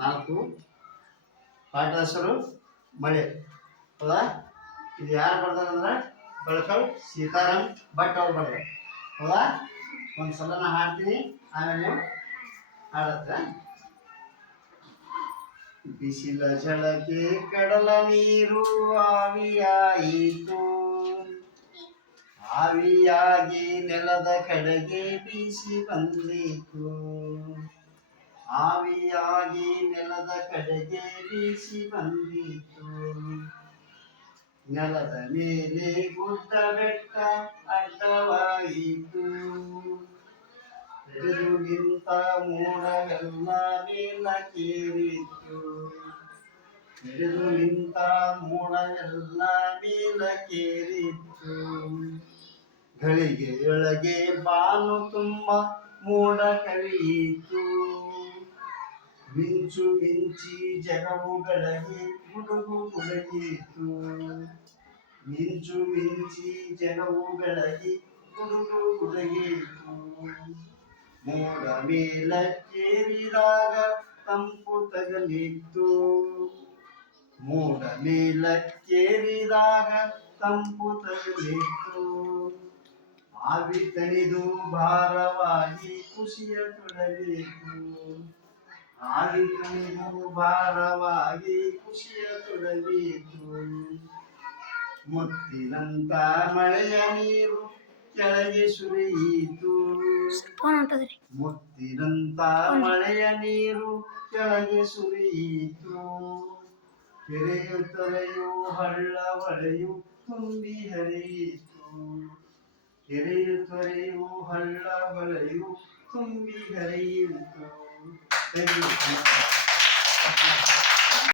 4 ಪಾಠದ ಹೆಸರು ಮಳೆ. ಹೌದಾ? ಇದು ಯಾರು ಬರ್ದಾರಂದ್ರೆ ಬೆಳಕಲ್ ಸೀತಾರಾಮ್ ಭಟ್ ಅವ್ರು ಬರ್ದಾರ. ಹೌದಾ? ಒಂದ್ಸಲ ನಾ ಹಾಡ್ತೀನಿ, ಆಮೇಲೆ ನೀವು ಹಾಡತ್ರ. ಬಿಸಿಲ ಝಳಕೆ ಕಡಲ ನೀರು ಆವಿಯಾಯಿತು, ಆವಿಯಾಗಿ ನೆಲದ ಕಡೆಗೆ ಬೀಸಿ ಬಂದಿತು, ಆವಿಯಾಗಿ ನೆಲದ ಕಡೆಗೆ ಬೀಸಿ ಬಂದಿತು. ನೆಲದ ಮೇಲೆ ಗುಡ್ಡ ಬೆಟ್ಟ ಅಡ್ಡವಾಯಿತು, ಎದುರು ನಿಂತ ಮೋಡವೆಲ್ಲ ಮೇಲಕ್ಕೇರಿತು, ಎದುರು ನಿಂತ ಮೋಡವೆಲ್ಲ ಮೇಲಕ್ಕೇರಿತು. ಗಳಿಗೆಯೊಳಗೆ ಬಾನು ತುಂಬ ಮೋಡ ಕವಿಯಿತು, ಮಿಂಚು ಮಿಂಚಿ ಜಗವು ಬೆಳಗಿ ಗುಡುಗು ಗುಡುಗಿತು, ಮಿಂಚು ಮಿಂಚಿ ಜಗವು ಬೆಳಗಿ ಗುಡುಗು ಗುಡುಗಿತು. ಮೋಡ ಮೇಲಕ್ಕೇರಿದಾಗ ತಂಪು ತಗಲಿತ್ತು, ಮೋಡ ಮೇಲಕ್ಕೇರಿದಾಗ ತಂಪು ತಗಲಿತ್ತು. ಆವಿ ತಣಿದು ಭಾರವಾಗಿ ಖುಷಿಯ ತೊಡಲಿತು, ಆವಿ ತಣಿದು ಭಾರವಾಗಿ ಖುಷಿಯ ತೊಡಲಿತು. ಮುತ್ತಿನಂತ ಮಳೆಯ ನೀರು ಕೆಳಗೆ ಸುರಿಯಿತು, ಮುತ್ತಿನಂತ ಮಳೆಯ ನೀರು ಕೆಳಗೆ ಸುರಿಯಿತು. ಕೆರೆಯು ತೊರೆಯು ಹಳ್ಳ ಹೊಳೆಯು ತುಂಬಿ ಹರಿಯಿತು, ಕೆರೆಯು ತೊರೆಯು ಹಳ್ಳ ಹೊಳೆಯು ತುಂಬಿ ಹರಿಯಿತು.